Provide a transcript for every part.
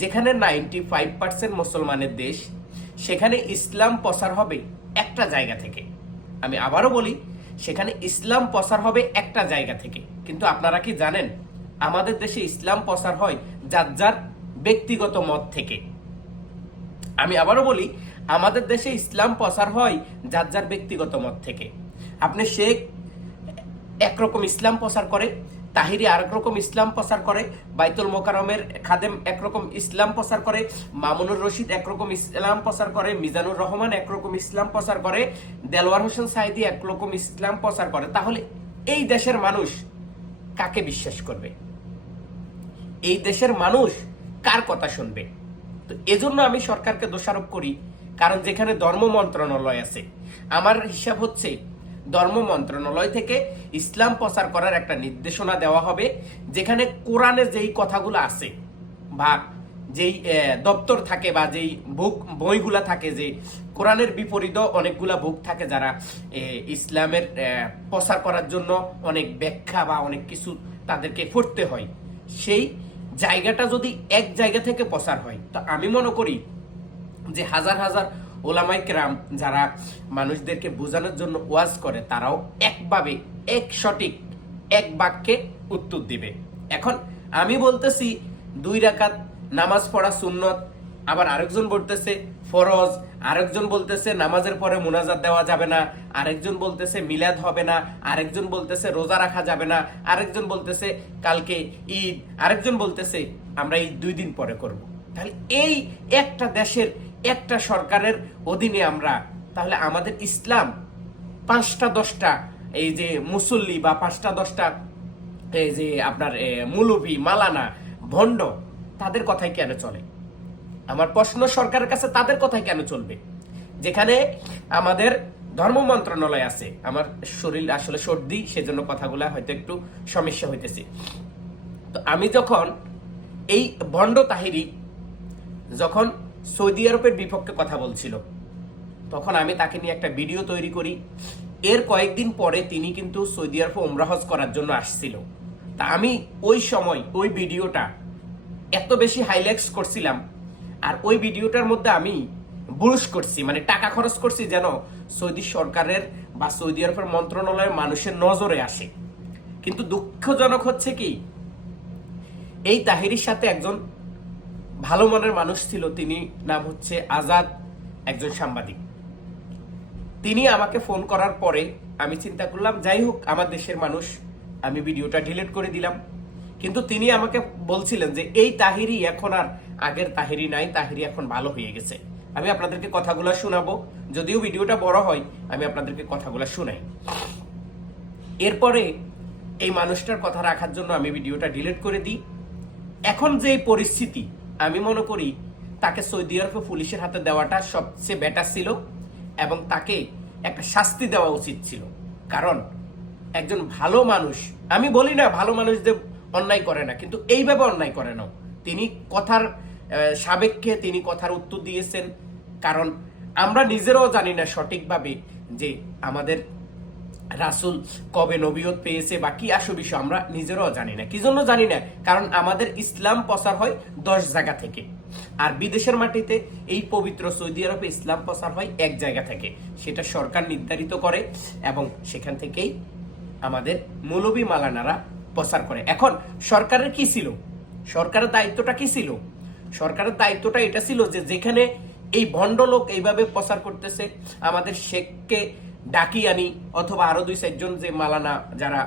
যেখানে ninety five percent মুসলমানের দেশ, সেখানে ইসলাম প্রসার হবে একটা জায়গা থেকে। আমি আবারও বলি, সেখানে ইসলাম প্রসার হবে একটা জায়গা থেকে। কিন্তু আপনারা কি জানেন, আমাদের দেশে ইসলাম প্রসার হয় যার যার ব্যক্তিগত মত থেকে। আমি আবারও বলি, আমাদের দেশে ইসলাম প্রসার হয় যার যার ব্যক্তিগত মত থেকে। আপনি শেখ, একরকম ইসলাম প্রচার করে তাহিরি আরেক রকম ইসলাম প্রচার করে, বাইতুল মোকারমের খাদেম একরকম ইসলাম প্রচার করে, মামুনুর রশিদ একরকম ইসলাম প্রচার করে, মিজানুর রহমান একরকম ইসলাম প্রচার করে দেলওয়ার হোসেন সাইদি একরকম ইসলাম প্রচার করে। তাহলে এই দেশের মানুষ কাকে বিশ্বাস করবে? এই দেশের মানুষ কার কথা শুনবে? তো এজন্য আমি সরকারকে দোষারোপ করি, কারণ যেখানে ধর্ম মন্ত্রণালয় আছে, আমার হিসাব হচ্ছে ধর্ম মন্ত্রণালয় থেকে ইসলাম প্রচার করার একটা নির্দেশনা দেওয়া হবে, যেখানে কোরআনে যেই কথাগুলো আছে, বা যেই দপ্তর থাকে বা যেই বুক, বইগুলা থাকে যে কোরআনের বিপরীত অনেকগুলা বুক থাকে যারা ইসলামের প্রচার করার জন্য অনেক ব্যাখ্যা বা অনেক কিছু তাদেরকে পড়তে হয়। সেই জায়গাটা যদি এক জায়গা থেকে প্রচার হয়, তো আমি মনে করি যে হাজার হাজার ওলামাই কেরাম যারা মানুষদেরকে বোঝানোর জন্য ওয়াজ করে, তারাও একভাবে, এক সঠিক, এক বাক্যে উত্তর দিবে। এখন আমি বলতেছি, দুই রাকাত নামাজ পড়া সুন্নত, আবার আরেকজন বলতেছে ফরজ, আরেকজন বলতেছে নামাজের পরে মোনাজাত দেওয়া যাবে না, আরেকজন বলতেছে মিলাদ হবে না, আরেকজন বলতেছে রোজা রাখা যাবে না, আরেকজন বলতেছে কালকে ঈদ, আরেকজন বলতেছে আমরা ঈদ দুই দিন পরে করব। তাহলে এই একটা দেশের একটা সরকারের অধীনে আমরা, তাহলে আমাদের ইসলাম পাঁচটা, দশটা, এই যে মুসল্লি বা পাঁচটা, দশটা, এই যে আপনার মুলুবি, মালানা, ভণ্ড, তাদের কথাই কেন চলে? আমার প্রশ্ন সরকারের কাছে তাদের কথাই কেন চলবে? যেখানে আমাদের ধর্ম মন্ত্রণালয় আছে, আমার শরীর আসলে সর্দি, সেজন্য কথাগুলো হয়তো একটু সমস্যা হইতেছে। তো আমি যখন এই ভণ্ড তাহিরি, যখন সৌদি আরবের বিপক্ষে কথা বলছিল। তখন আমি তাকে নিয়ে একটা ভিডিও তৈরি করি। এর কয়েকদিন পরে তিনি কিন্তু সৌদি আরব ওমরাহজ করার জন্য আসছিল। তা আমি ওই সময় ওই ভিডিওটা এত বেশি হাইলাইটস করছিলাম আর ওই ভিডিওটার মধ্যে আমি বুরুশ করছি মানে টাকা খরচ করছি যেন সৌদি সরকারের বা সৌদি আরবের মন্ত্রণালয়ের মানুষের নজরে আসে। কিন্তু দুঃখজনক হচ্ছে কি, এই তাহিরির সাথে একজন ভালো মনের মানুষ ছিল তিনি, নাম হচ্ছে আজাদ, একজন সাংবাদিক। তিনি আমাকে ফোন করার পরে আমি চিন্তা করলাম, যাই হোক, আমার দেশের মানুষ, আমি ভিডিওটা ডিলিট করে দিলাম। কিন্তু তিনি আমাকে বলছিলেন যে, এই তাহিরি এখন আর আগের তাহিরি নাই, তাহিরি এখন ভালো হয়ে গেছে। আমি আপনাদেরকে কথাগুলো শোনাবো। যদিও ভিডিওটা বড় হয়, আমি আপনাদেরকে কথাগুলো শোনাই। এরপরে এই মানুষটার কথা রাখার জন্য আমি ভিডিওটা ডিলিট করে দিই। এখন যে পরিস্থিতি আমি মনে করি তাকে সৌদি আরবে পুলিশের হাতে দেওয়াটা সবচেয়ে বেটার ছিল এবং তাকে একটা শাস্তি দেওয়া উচিত ছিল। কারণ একজন ভালো মানুষ আমি বলি না ভালো মানুষ যে অন্যায় করে না কিন্তু এইভাবে অন্যায় করে না। তিনি কথার আহ, সাবেককে তিনি কথার উত্তর দিয়েছেন। কারণ আমরা নিজেরাও জানি না সঠিকভাবে যে আমাদের রাসুল কবে নবীয়ত পেয়েছে বা কি আসো বিষয় আমরা নিজেরাও জানি না। কি জন্য জানি না? কারণ আমাদের ইসলাম প্রচার হয় দশ জায়গা থেকে। আর বিদেশের মাটিতে এই পবিত্র সৌদি আরবে ইসলাম প্রচার হয় এক জায়গা থেকে। সেটা সরকার নির্ধারিত করে এবং সেখান থেকেই আমাদের মৌলবী মালানারা প্রচার করে। এখন সরকারের কি ছিল? সরকারের দায়িত্বটা কি ছিল? সরকারের দায়িত্বটা এটা ছিল যে যেখানে এই ভণ্ড লোক এইভাবে প্রচার করতেছে, আমাদের শেখকে ডাকি আনি, অথবা আরও দুই চারজন যে মালানা যারা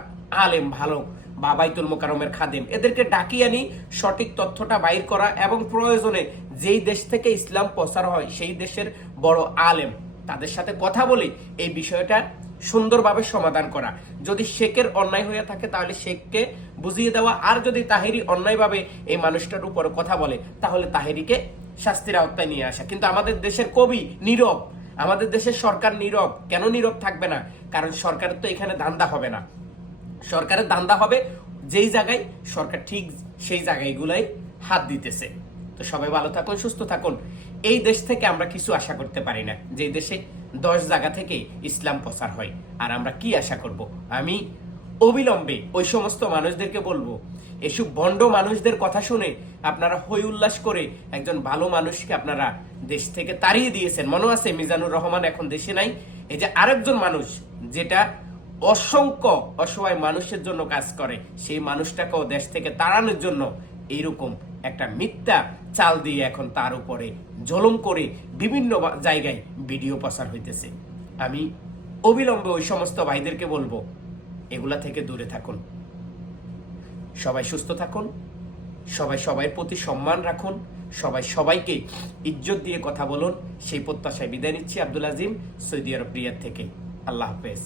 আলেম, ভালো, বা বাইতুল মোকারমের খাদেম, এদেরকে ডাকি আনি, সঠিক তথ্যটা বাইর করা এবং প্রয়োজনে যেই দেশ থেকে ইসলাম প্রচার হয়, সেই দেশের বড় আলেম তাদের সাথে কথা বলে এই বিষয়টা সুন্দরভাবে সমাধান করা। যদি শেখের অন্যায় হয়ে থাকে, তাহলে শেখকে বুঝিয়ে দেওয়া, আর যদি তাহেরি অন্যায়ভাবে এই মানুষটার উপর কথা বলে, তাহলে তাহেরিকে শাস্তির আওতায় নিয়ে আসা। কিন্তু আমাদের দেশের কবি নীরব আমাদের দেশের সরকার নীরব। কেন নীরব থাকবে না? কারণ সরকারের তো এখানে দান্দা হবে না। সরকারের দান্দা হবে যেই জায়গায়, সরকার ঠিক সেই জায়গাগুলাই হাত দিতেছে। তো সবাই ভালো থাকুন, সুস্থ থাকুন। এই দেশ থেকে আমরা কিছু আশা করতে পারি না। যে দেশে দশ জায়গা থেকে ইসলাম প্রচার হয়। আর আমরা কি আশা করব? আমি অবিলম্বে ওই সমস্ত মানুষদেরকে বলব, এসব ভণ্ড মানুষদের কথা শুনে আপনারা হই উল্লাস করে একজন ভালো মানুষকে আপনারা দেশ থেকে তাড়িয়ে দিয়েছেন। মনে আছে মিজানুর রহমান এখন দেশে নাই? এই যে আরেকজন মানুষ যেটা অসংখ্য অসহায় মানুষের জন্য কাজ করে, সেই মানুষটাকেও দেশ থেকে তাড়ানোর জন্য এইরকম একটা মিথ্যা চাল দিয়ে এখন তার উপরে জলম করে বিভিন্ন জায়গায় ভিডিও প্রচার হইতেছে। আমি অবিলম্বে ওই সমস্ত ভাইদেরকে বলব এগুলা থেকে দূরে থাকুন। সবাই সুস্থ থাকুন, সবাই সবাই প্রতি সম্মান রাখুন, সবাই সবাইকে ইজ্জত দিয়ে কথা বলুন। সেই প্রত্যাশায় বিদায় নিচ্ছি Abdul Azim Saudi Arab Riyadh থেকে। আল্লাহ হাফেজ।